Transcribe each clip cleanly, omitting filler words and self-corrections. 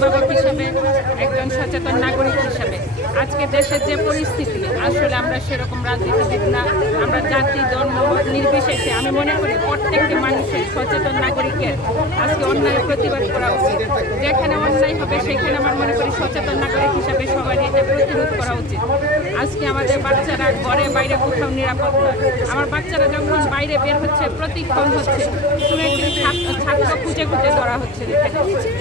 অভিভাবক হিসেবে, একজন সচেতন নাগরিক হিসেবে আজকে দেশের যে পরিস্থিতি, আসলে আমরা সেরকম রাজনীতিবিদ না, আমরা জাতি ধর্ম নির্বিশেষে আমি মনে করি প্রত্যেকটি মানুষের সচেতন নাগরিকের আজকে অন্যায়ের প্রতিবাদ করা উচিত। যেখানে অন্যায় হবে সেখানে আমার মনে করি সচেতন নাগরিক হিসাবে সবাই এটা প্রতিরোধ করা উচিত। আজকে আমাদের বাচ্চারা ঘরে বাইরে কোথাও নিরাপদ নয়। আমার বাচ্চারা যখন বাইরে বের হচ্ছে প্রতিক্ষণ হচ্ছে, শুনেছি ছাত্র খুঁজে খুঁজে ধরা হচ্ছে।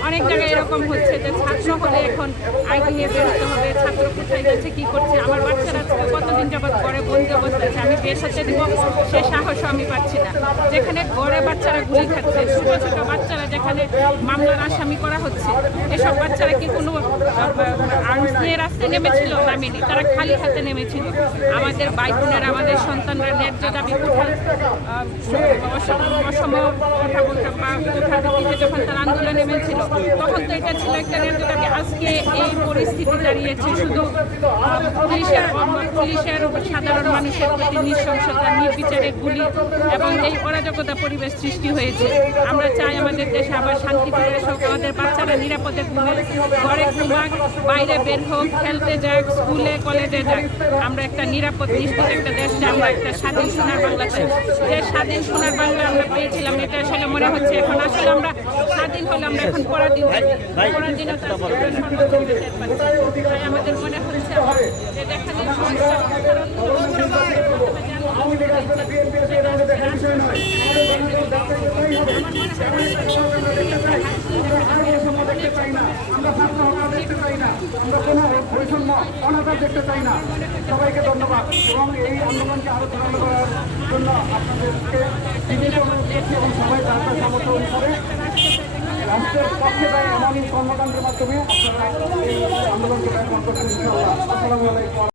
অনেক জায়গায় এরকম হচ্ছে যে ছাত্র হলে এখন আইন নিয়ে বেরোতে হবে, ছাত্র কোথায় যাচ্ছে কী করছে। আমার বাচ্চারা কতদিন যাবৎ ঘরে বন্ধু অবস্থা আছে, আমি বের হতে দিব সে সাহসও আমি পাচ্ছি না। যেখানে ঘরে বাচ্চারা গুলি খাচ্ছে, ছোটো ছোটো বাচ্চারা যেখানে মামলার আসামি করা হচ্ছে, এসব বাচ্চারা কি কোনো আর্মস নিয়ে রাস্তায় নেমেছিল? নামেনি, তারা খালি হাতে নেমেছিল। আমাদের ভাই বোনেরা, আমাদের সন্তানরা ন্যায্য দাবি অসম কোঠা ভিত্তিতে যখন তারা আন্দোলনে নেমেছিল তখন তো এটা ছিল একটা ন্যায্য দাবি। আজকে এই পরিস্থিতি দাঁড়িয়েছে শুধু পুলিশের সাধারণ মানুষের প্রতি নৃশংসতা, নির্বিচারে গুলি এবং এই অরাজকতা পরিবেশ সৃষ্টি হয়েছে। আমরা চাই আমাদের দেশে আবার শান্তি ফিরে আসুক, আমাদের বাচ্চারা নিরাপদে ঘরে ঘুমাক, বাইরে বের হোক, খেলতে যাক, স্কুলে কলেজে যাক। আমরা একটা নিরাপদ নিশ্চিত একটা দেশ চাই, আমরা একটা স্বাধীন সোনার বাংলা চাই। যে স্বাধীন সোনার বাংলা আমরা পেয়েছিলাম, এটা আসলে মনে হচ্ছে এখন আসলে আমরা স্বাধীন হলে আমরা এখন পরাধীনতা তাই আমাদের মনে হচ্ছে যে যেখানে অনাচার দেখতে চাই না। সবাইকে ধন্যবাদ এবং এই আন্দোলনকে আরো ধারণ করার জন্য আপনাদেরকে এবং সবাই তার সমর্থন করে রাষ্ট্রের পক্ষে এমন কর্মকাণ্ডের মাধ্যমে আপনারা এই আন্দোলনকে ব্যবহার করছেন। ইনশাআল্লাহ। আসসালামু আলাইকুম।